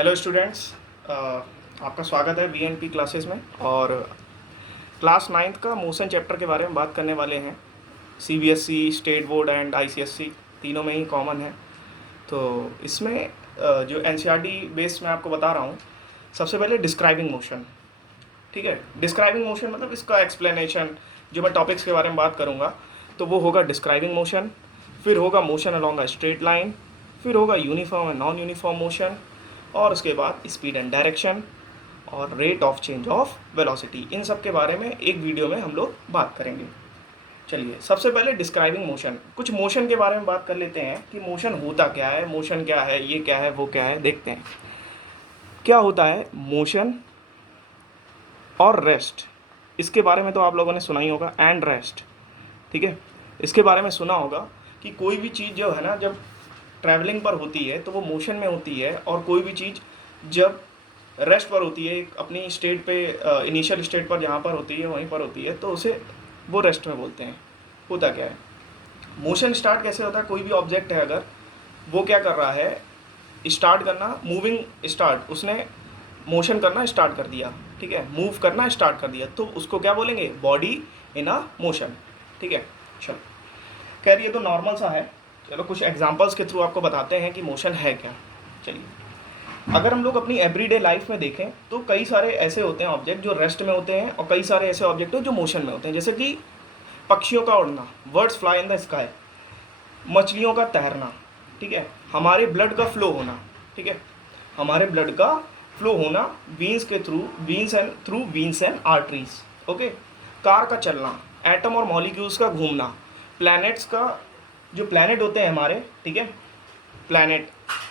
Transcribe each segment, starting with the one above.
Hello students, आपका स्वागत है बीएनपी क्लासेस में। और क्लास नाइन्थ का मोशन चैप्टर के बारे में बात करने वाले हैं। CBSE, state board and ICSE तीनों में ही कॉमन है। तो इसमें जो एनसीईआरटी बेस में आपको बता रहा हूँ, सबसे पहले डिस्क्राइबिंग मोशन। ठीक है, डिस्क्राइबिंग मोशन मतलब इसका एक्सप्लेनेशन, जो मैं टॉपिक्स के बारे में बात करूँगा तो वो होगा डिस्क्राइबिंग मोशन, फिर होगा motion along a straight line, फिर होगा uniform and non uniform motion, और उसके बाद स्पीड एंड डायरेक्शन और rate of change of velocity. इन सब के बारे में एक वीडियो में हम लोग बात करेंगे। चलिए, सबसे पहले डिस्क्राइबिंग मोशन, कुछ मोशन के बारे में बात कर लेते हैं कि मोशन होता क्या है, मोशन क्या है, ये क्या है, वो क्या है। देखते हैं क्या होता है मोशन और रेस्ट। इसके बारे में तो आप लोगों ने सुना ही होगा, एंड रेस्ट। ठीक है, इसके बारे में सुना होगा कि कोई भी चीज़ जो है ना, जब ट्रैवलिंग पर होती है तो वो मोशन में होती है, और कोई भी चीज़ जब रेस्ट पर होती है, अपनी स्टेट पे, इनिशियल स्टेट पर जहाँ पर होती है वहीं पर होती है, तो उसे वो रेस्ट में बोलते हैं। होता क्या है, मोशन स्टार्ट कैसे होता है। कोई भी ऑब्जेक्ट है, अगर वो क्या कर रहा है, स्टार्ट करना, मूविंग स्टार्ट, उसने मोशन करना स्टार्ट कर दिया। ठीक है, मूव करना स्टार्ट कर दिया, तो उसको क्या बोलेंगे, बॉडी इन अ मोशन। ठीक है, चलो, खैर ये तो नॉर्मल सा है। चलो कुछ एग्जांपल्स के थ्रू आपको बताते हैं कि मोशन है क्या। चलिए, अगर हम लोग अपनी एवरीडे लाइफ में देखें तो कई सारे ऐसे होते हैं ऑब्जेक्ट जो रेस्ट में होते हैं, और कई सारे ऐसे ऑब्जेक्ट हैं जो मोशन में होते हैं। जैसे कि पक्षियों का उड़ना, birds fly in the sky, मछलियों का तैरना। ठीक है, हमारे ब्लड का फ्लो होना। ठीक है, हमारे ब्लड का फ्लो होना वीन्स के through, veins and arteries. Okay, car का चलना, एटम और मॉलिक्यूल्स का घूमना, प्लैनेट्स का, जो प्लैनेट होते हैं हमारे, ठीक है, प्लैनेट,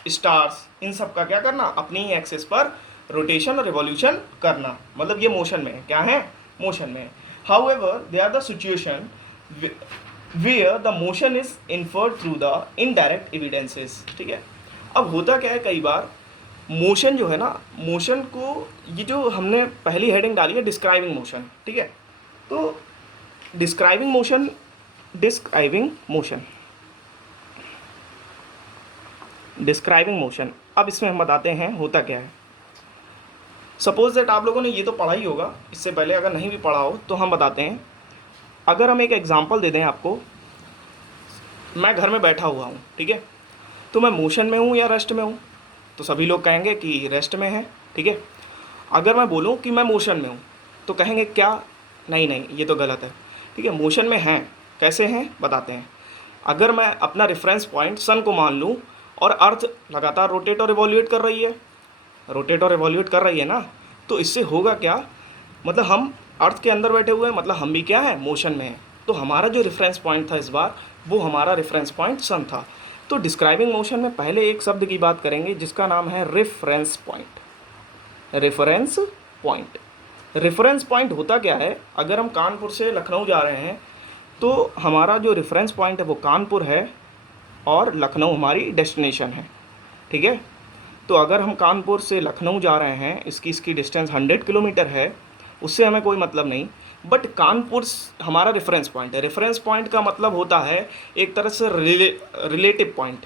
स्टार्स, इन सब का क्या करना, अपनी ही एक्सिस पर रोटेशन और रिवॉल्यूशन करना, मतलब ये मोशन में है। क्या है, मोशन में है। However they are the situation where the motion is inferred through the indirect evidences. ठीक है, अब होता क्या है, कई बार मोशन जो है ना, मोशन को, ये जो हमने पहली हेडिंग डाली है डिस्क्राइबिंग मोशन। ठीक है, तो डिस्क्राइबिंग मोशन, डिस्क्राइबिंग मोशन, अब इसमें हम बताते हैं होता क्या है। सपोज दैट आप लोगों ने ये तो पढ़ा ही होगा इससे पहले, अगर नहीं भी पढ़ा हो तो हम बताते हैं। अगर हम एक एग्जांपल दे दें आपको, मैं घर में बैठा हुआ हूँ, ठीक है, तो मैं मोशन में हूँ या रेस्ट में हूँ, तो सभी लोग कहेंगे कि रेस्ट में है। ठीक है, अगर मैं बोलूँ कि मैं मोशन में हूँ तो कहेंगे क्या, नहीं नहीं, ये तो गलत है। ठीक है, मोशन में हैं, कैसे हैं बताते हैं। अगर मैं अपना रेफरेंस पॉइंट सन को मान लूँ, और अर्थ लगातार रोटेट और रिवॉल्यूट कर रही है, रोटेट और रिवॉल्यूट कर रही है ना, तो इससे होगा क्या, मतलब हम अर्थ के अंदर बैठे हुए हैं, मतलब हम भी क्या है, मोशन में हैं। तो हमारा जो रेफरेंस पॉइंट था इस बार, वो हमारा रेफरेंस पॉइंट सन था। तो डिस्क्राइबिंग मोशन में पहले एक शब्द की बात करेंगे जिसका नाम है reference point. Reference point, reference point होता क्या है, अगर हम कानपुर से लखनऊ जा रहे हैं तो हमारा जो रेफरेंस पॉइंट है वो कानपुर है, और लखनऊ हमारी डेस्टिनेशन है। ठीक है, तो अगर हम कानपुर से लखनऊ जा रहे हैं, इसकी डिस्टेंस 100 किलोमीटर है, उससे हमें कोई मतलब नहीं, बट कानपुर हमारा रेफरेंस पॉइंट है। रेफरेंस पॉइंट का मतलब होता है एक तरह से रिलेटिव पॉइंट।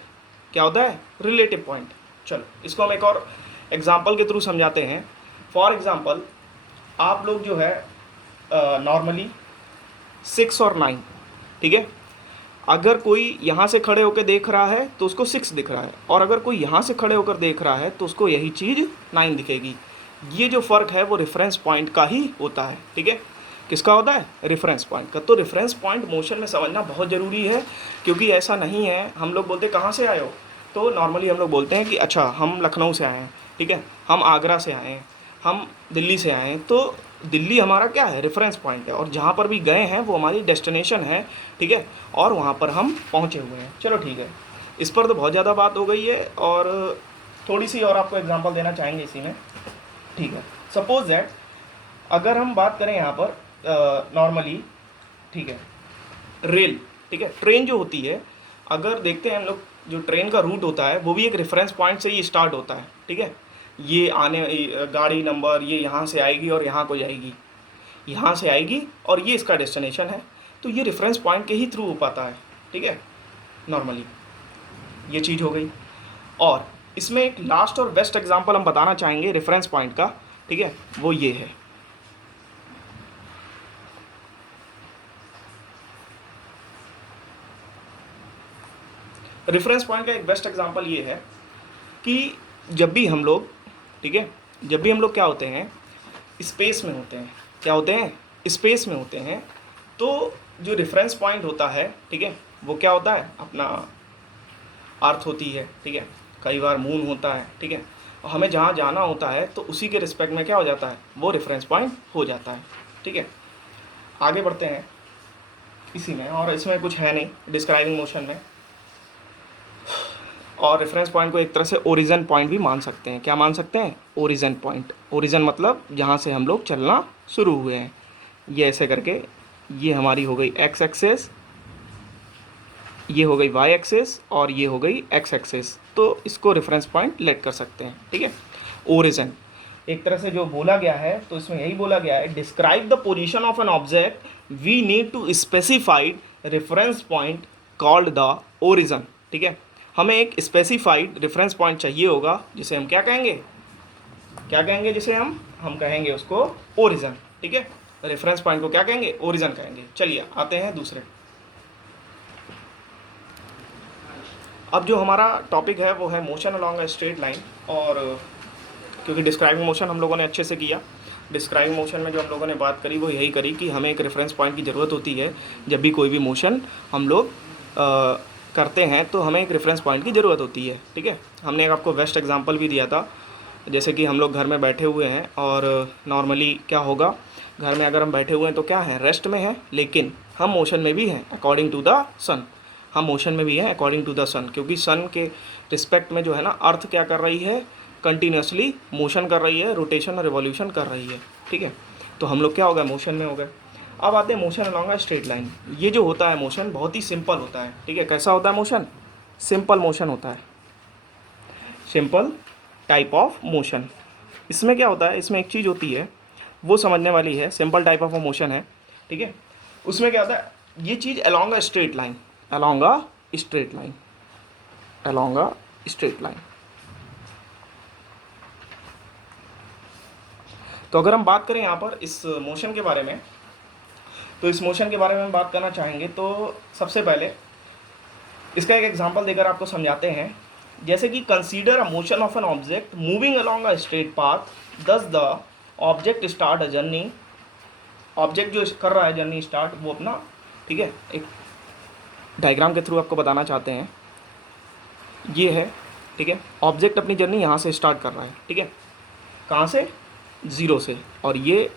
क्या होता है, रिलेटिव पॉइंट। चलो इसको हम एक और एग्जांपल के थ्रू समझाते हैं। फॉर एग्जांपल, आप लोग जो है नॉर्मली 6 और 9, ठीक है, अगर कोई यहाँ से खड़े होकर देख रहा है तो उसको 6 दिख रहा है, और अगर कोई यहाँ से खड़े होकर देख रहा है तो उसको यही चीज़ 9 दिखेगी। ये जो फ़र्क है वो रेफरेंस पॉइंट का ही होता है। ठीक है, किसका होता है, रेफरेंस पॉइंट का। तो रेफरेंस पॉइंट मोशन में समझना बहुत ज़रूरी है, क्योंकि ऐसा नहीं है हम लोग बोलते कहाँ से आए हो, तो नॉर्मली हम लोग बोलते हैं कि अच्छा हम लखनऊ से आए हैं, ठीक है, हम आगरा से आए हैं, हम दिल्ली से आए हैं। तो दिल्ली हमारा क्या है, रेफरेंस पॉइंट है, और जहाँ पर भी गए हैं वो हमारी डेस्टिनेशन है। ठीक है, और वहाँ पर हम पहुँचे हुए हैं। चलो ठीक है, इस पर तो बहुत ज़्यादा बात हो गई है, और थोड़ी सी और आपको एग्जांपल देना चाहेंगे इसी में। ठीक है, सपोज दैट अगर हम बात करें यहाँ पर नॉर्मली, ठीक है, रेल, ठीक है, ट्रेन जो होती है, अगर देखते हैं हम लोग, जो ट्रेन का रूट होता है वो भी एक रेफरेंस पॉइंट से ही स्टार्ट होता है। ठीक है, ये आने, गाड़ी नंबर ये यहाँ से आएगी और यहाँ को जाएगी, यहाँ से आएगी और ये इसका डेस्टिनेशन है, तो ये रेफरेंस पॉइंट के ही थ्रू हो पाता है। ठीक है, नॉर्मली ये चीज़ हो गई। और इसमें एक लास्ट और बेस्ट एग्जांपल हम बताना चाहेंगे रेफरेंस पॉइंट का, ठीक है, वो ये है। रेफरेंस पॉइंट का एक बेस्ट एग्जांपल ये है कि जब भी हम लोग, ठीक है, जब भी हम लोग क्या होते हैं, स्पेस में होते हैं, क्या होते हैं, स्पेस में होते हैं, तो जो रेफरेंस पॉइंट होता है, ठीक है, वो क्या होता है, अपना अर्थ होती है, ठीक है, कई बार मून होता है, ठीक है, और हमें जहाँ जाना होता है तो उसी के रिस्पेक्ट में क्या हो जाता है, वो रेफरेंस पॉइंट हो जाता है, ठीक है। आगे बढ़ते हैं इसी में, और इसमें कुछ है नहीं डिस्क्राइबिंग मोशन में। और रेफरेंस पॉइंट को एक तरह से ओरिजिन पॉइंट भी मान सकते हैं। क्या मान सकते हैं, ओरिजिन पॉइंट। ओरिजिन मतलब जहाँ से हम लोग चलना शुरू हुए हैं, ये ऐसे करके, ये हमारी हो गई एक्स एक्सेस, ये हो गई वाई एक्सेस, और ये हो गई एक्स एक्सेस, तो इसको रेफरेंस पॉइंट लेट कर सकते हैं, ठीक है। ओरिजिन एक तरह से जो बोला गया है, तो इसमें यही बोला गया है, describe the position of an object, we need to specified reference point called the origin, ठीक है। हमें एक स्पेसिफाइड रेफरेंस पॉइंट चाहिए होगा, जिसे हम क्या कहेंगे, क्या कहेंगे, जिसे हम कहेंगे उसको ओरिजिन, ठीक है। रेफरेंस पॉइंट को क्या कहेंगे, ओरिजिन कहेंगे। चलिए आते हैं दूसरे। अब जो हमारा टॉपिक है वो है motion along a straight line. और क्योंकि डिस्क्राइबिंग मोशन हम लोगों ने अच्छे से किया, डिस्क्राइबिंग मोशन में जो हम लोगों ने बात करी वो यही करी कि हमें एक रेफरेंस पॉइंट की ज़रूरत होती है। जब भी कोई भी मोशन हम लोग करते हैं तो हमें एक रेफरेंस पॉइंट की ज़रूरत होती है, ठीक है। हमने एक आपको बेस्ट एग्जांपल भी दिया था, जैसे कि हम लोग घर में बैठे हुए हैं और नॉर्मली क्या होगा, घर में अगर हम बैठे हुए हैं तो क्या है, रेस्ट में है, लेकिन हम मोशन में भी हैं अकॉर्डिंग टू द सन। हम मोशन में भी हैं अकॉर्डिंग टू द सन, क्योंकि सन के रिस्पेक्ट में जो है ना, अर्थ क्या कर रही है, कंटिन्यूसली मोशन कर रही है, रोटेशन और रिवॉल्यूशन कर रही है, ठीक है। तो हम लोग क्या हो गए, मोशन में हो गए। अब आते हैं motion along a straight line. ये जो होता है मोशन बहुत ही सिंपल होता है, ठीक है। कैसा होता है मोशन, सिंपल मोशन होता है, सिंपल टाइप ऑफ मोशन। इसमें क्या होता है, इसमें एक चीज़ होती है वो समझने वाली है, सिंपल टाइप ऑफ मोशन है, ठीक है। उसमें क्या होता है, ये चीज़ along a straight line, along a straight line, along a straight line. तो अगर हम बात करें यहाँ पर इस मोशन के बारे में, तो इस मोशन के बारे में हम बात करना चाहेंगे, तो सबसे पहले इसका एक एग्जांपल देकर आपको समझाते हैं। जैसे कि consider a motion of an object moving along a straight path, thus the object start a journey. Object जो कर रहा है जर्नी स्टार्ट, वो अपना, ठीक है, एक डायग्राम के थ्रू आपको बताना चाहते हैं। ये है, ठीक है, ऑब्जेक्ट अपनी जर्नी यहाँ से स्टार्ट कर रहा है, ठीक है, कहाँ से, ज़ीरो से, और ये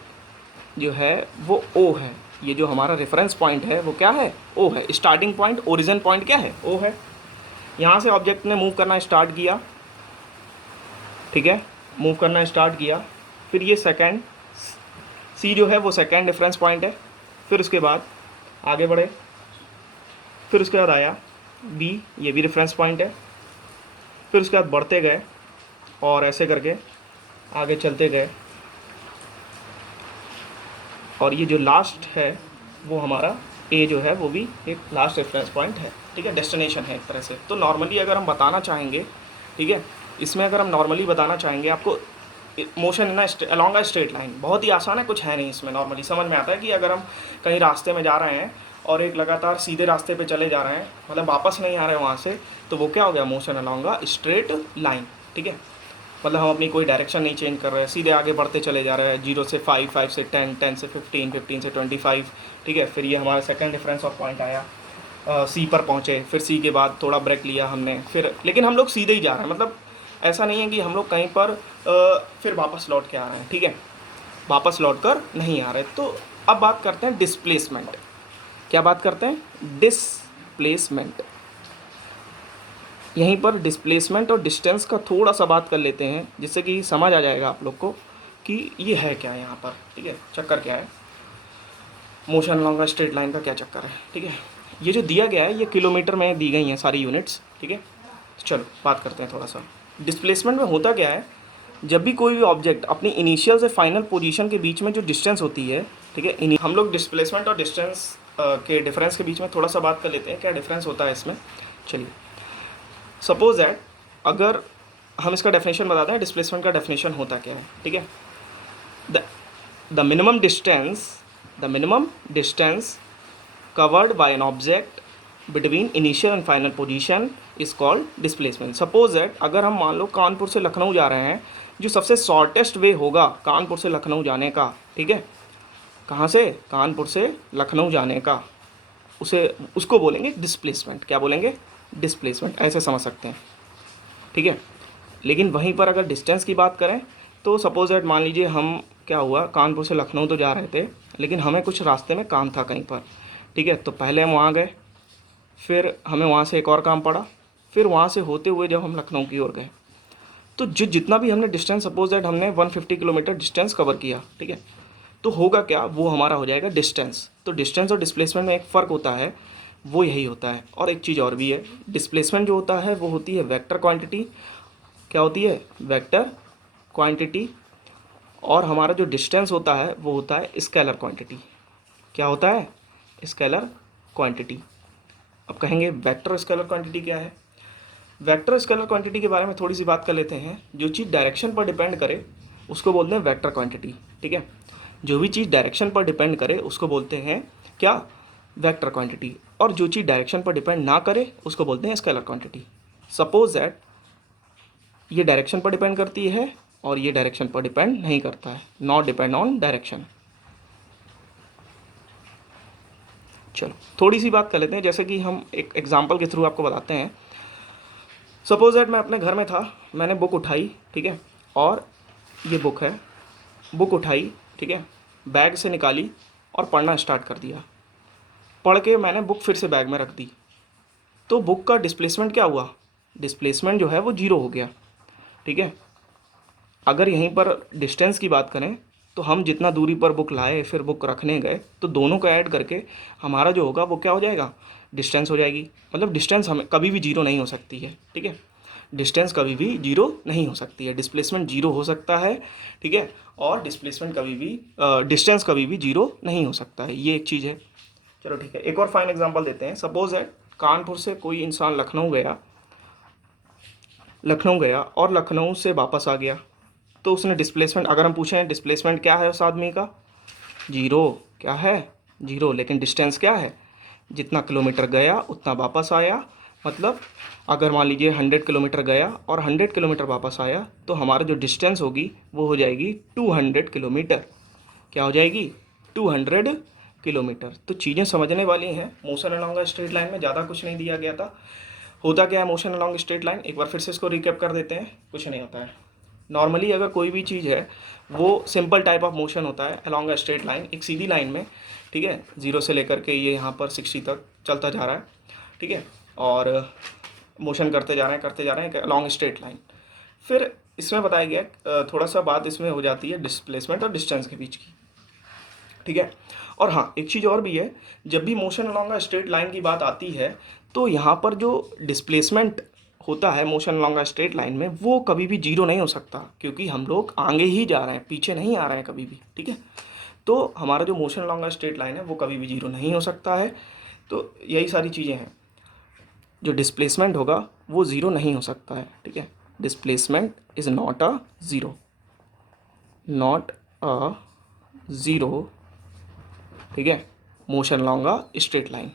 जो है वो ओ है। ये जो हमारा रेफरेंस पॉइंट है वो क्या है, ओ है। स्टार्टिंग पॉइंट, ओरिजिन पॉइंट क्या है, ओ है। यहाँ से ऑब्जेक्ट ने मूव करना स्टार्ट किया, ठीक है, मूव करना स्टार्ट किया, फिर ये सेकंड सी जो है वो सेकंड रेफरेंस पॉइंट है। फिर उसके बाद आगे बढ़े, फिर उसके बाद आया बी, ये भी रेफरेंस पॉइंट है। फिर उसके बाद बढ़ते गए और ऐसे करके आगे चलते गए, और ये जो लास्ट है वो हमारा ए जो है वो भी एक लास्ट रेफरेंस पॉइंट है, ठीक है, डेस्टिनेशन है एक तरह से। तो नॉर्मली अगर हम बताना चाहेंगे, ठीक है, इसमें अगर हम नॉर्मली बताना चाहेंगे आपको motion in along a straight line, बहुत ही आसान है, कुछ है नहीं इसमें। नॉर्मली समझ में आता है कि अगर हम कहीं रास्ते में जा रहे हैं और एक लगातार सीधे रास्ते पे चले जा रहे हैं, मतलब वापस नहीं आ रहे हैं वहाँ से, तो वो क्या हो गया, motion along a straight line, ठीक है। मतलब हम अपनी कोई डायरेक्शन नहीं चेंज कर रहे हैं, सीधे आगे बढ़ते चले जा रहे हैं, 0 से 5, 5 से 10, 10 से 15, 15 से 25, ठीक है। फिर ये हमारा सेकंड डिफरेंस ऑफ पॉइंट आया, सी पर पहुँचे, फिर सी के बाद थोड़ा ब्रेक लिया हमने, फिर लेकिन हम लोग सीधे ही जा रहे हैं, मतलब ऐसा नहीं है कि हम लोग कहीं पर फिर वापस लौट के आ रहे हैं, ठीक है, वापस लौट कर नहीं आ रहे। तो अब बात करते हैं डिस्प्लेसमेंट। क्या बात करते हैं, डिस्प्लेसमेंट। यहीं पर डिस्प्लेसमेंट और डिस्टेंस का थोड़ा सा बात कर लेते हैं, जिससे कि समझ आ जाएगा आप लोग को कि ये है क्या यहाँ पर, ठीक है, चक्कर क्या है, motion along a straight line का क्या चक्कर है, ठीक है। ये जो दिया गया है ये किलोमीटर में दी गई हैं सारी यूनिट्स, ठीक है। चलो बात करते हैं थोड़ा सा डिस्प्लेसमेंट में होता क्या है। जब भी कोई भी ऑब्जेक्ट अपनी इनिशियल से फाइनल पोजीशन के बीच में जो डिस्टेंस होती है, ठीक है, हम लोग डिस्प्लेसमेंट और डिस्टेंस के डिफरेंस के बीच में थोड़ा सा बात कर लेते हैं, क्या डिफरेंस होता है इसमें। चलिए, सपोज दैट अगर हम इसका डेफिनेशन बताते हैं, डिस्प्लेसमेंट का डेफिनेशन होता क्या है, ठीक है। The the minimum distance covered by an object between initial and final position is called displacement. Suppose that अगर हम मान लो कानपुर से लखनऊ जा रहे हैं, जो सबसे शॉर्टेस्ट वे होगा कानपुर से लखनऊ जाने का, ठीक है, कहाँ से, कानपुर से लखनऊ जाने का, उसको बोलेंगे डिस्प्लेसमेंट। क्या बोलेंगे, डिस्प्लेसमेंट, ऐसे समझ सकते हैं, ठीक है। लेकिन वहीं पर अगर डिस्टेंस की बात करें तो सपोज दैट मान लीजिए हम, क्या हुआ, कानपुर से लखनऊ तो जा रहे थे, लेकिन हमें कुछ रास्ते में काम था कहीं पर, ठीक है। तो पहले हम वहाँ गए, फिर हमें वहाँ से एक और काम पड़ा, फिर वहाँ से होते हुए जब हम लखनऊ की ओर गए, तो जितना भी हमने डिस्टेंस, सपोज दैट हमने 150 किलोमीटर डिस्टेंस कवर किया, ठीक है, तो होगा क्या, वो हमारा हो जाएगा डिस्टेंस। तो डिस्टेंस और डिस्प्लेसमेंट में एक फ़र्क होता है, वो यही होता है। और एक चीज़ और भी है, डिस्प्लेसमेंट जो होता है वो होती है वेक्टर क्वांटिटी। क्या होती है, वेक्टर क्वांटिटी। और हमारा जो डिस्टेंस होता है वो होता है स्केलर क्वांटिटी। क्या होता है, स्केलर क्वांटिटी। अब कहेंगे वेक्टर और स्केलर क्वांटिटी क्या है। वेक्टर और स्केलर क्वांटिटी के बारे में थोड़ी सी बात कर लेते हैं। जो चीज़ डायरेक्शन पर डिपेंड करे उसको बोलते हैं वेक्टर क्वांटिटी, ठीक है। जो भी चीज़ डायरेक्शन पर डिपेंड करे उसको बोलते हैं क्या, वेक्टर क्वांटिटी। और जो चीज़ डायरेक्शन पर डिपेंड ना करे उसको बोलते हैं स्केलर क्वांटिटी। सपोज दैट ये डायरेक्शन पर डिपेंड करती है और ये डायरेक्शन पर डिपेंड नहीं करता है, नॉट डिपेंड ऑन डायरेक्शन। चलो थोड़ी सी बात कर लेते हैं, जैसे कि हम एक एग्जांपल के थ्रू आपको बताते हैं। सपोज दैट मैं अपने घर में था, मैंने बुक उठाई, ठीक है, और ये बुक है, बुक उठाई, ठीक है, बैग से निकाली और पढ़ना स्टार्ट कर दिया। पढ़ के मैंने बुक फिर से बैग में रख दी, तो बुक का डिस्प्लेसमेंट क्या हुआ, डिस्प्लेसमेंट जो है वो 0 हो गया, ठीक है। अगर यहीं पर डिस्टेंस की बात करें तो हम जितना दूरी पर बुक लाए फिर बुक रखने गए, तो दोनों को ऐड करके हमारा जो होगा वो क्या हो जाएगा, डिस्टेंस हो जाएगी। मतलब डिस्टेंस हमें कभी भी 0 नहीं हो सकती है, ठीक है। डिस्टेंस कभी भी 0 नहीं हो सकती है, डिस्प्लेसमेंट 0 हो सकता है, ठीक है। और डिस्प्लेसमेंट कभी भी, डिस्टेंस कभी भी 0 नहीं हो सकता है, ये एक चीज़ है। चलो ठीक है, एक और फाइन एग्जांपल देते हैं। सपोज है कानपुर से कोई इंसान लखनऊ गया और लखनऊ से वापस आ गया, तो उसने डिस्प्लेसमेंट, अगर हम पूछें डिस्प्लेसमेंट क्या है उस आदमी का, 0। क्या है, 0। लेकिन डिस्टेंस क्या है, जितना किलोमीटर गया उतना वापस आया। मतलब अगर मान लीजिए 100 किलोमीटर गया और 100 किलोमीटर वापस आया, तो हमारा जो डिस्टेंस होगी वो हो जाएगी 200 किलोमीटर। क्या हो जाएगी, 200 किलोमीटर। तो चीज़ें समझने वाली हैं। मोशन अलॉन्ग स्ट्रेट लाइन में ज़्यादा कुछ नहीं दिया गया था। होता क्या है मोशन अलॉन्ग स्ट्रेट लाइन, एक बार फिर से इसको रिकैप कर देते हैं। कुछ नहीं होता है, नॉर्मली अगर कोई भी चीज़ है वो सिंपल टाइप ऑफ मोशन होता है अलॉन्ग अ स्ट्रेट लाइन, एक सीधी लाइन में, ठीक है। 0 से लेकर के ये यहाँ पर 60 तक चलता जा रहा है, ठीक है। और मोशन करते जा रहे हैं अलॉन्ग स्ट्रेट लाइन। फिर इसमें बताया गया थोड़ा सा बात इसमें हो जाती है डिस्प्लेसमेंट और डिस्टेंस के बीच की, ठीक है। और हाँ एक चीज़ और भी है, जब भी motion along a straight line की बात आती है तो यहाँ पर जो डिस्प्लेसमेंट होता है motion along a straight line में, वो कभी भी 0 नहीं हो सकता, क्योंकि हम लोग आगे ही जा रहे हैं, पीछे नहीं आ रहे हैं कभी भी, ठीक है। तो हमारा जो motion along a straight line है वो कभी भी 0 नहीं हो सकता है। तो यही सारी चीज़ें हैं, जो डिस्प्लेसमेंट होगा वो 0 नहीं हो सकता है, ठीक है। Displacement is not a zero, ठीक है, motion along a straight line.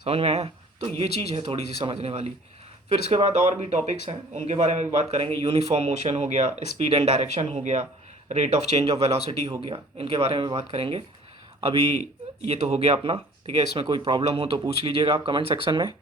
समझ में आया। तो ये चीज़ है थोड़ी सी समझने वाली। फिर इसके बाद और भी टॉपिक्स हैं, उनके बारे में भी बात करेंगे। यूनिफॉर्म मोशन हो गया, स्पीड एंड डायरेक्शन हो गया, rate of change of velocity हो गया, इनके बारे में बात करेंगे। अभी ये तो हो गया अपना, ठीक है। इसमें कोई प्रॉब्लम हो तो पूछ लीजिएगा आप कमेंट सेक्शन में।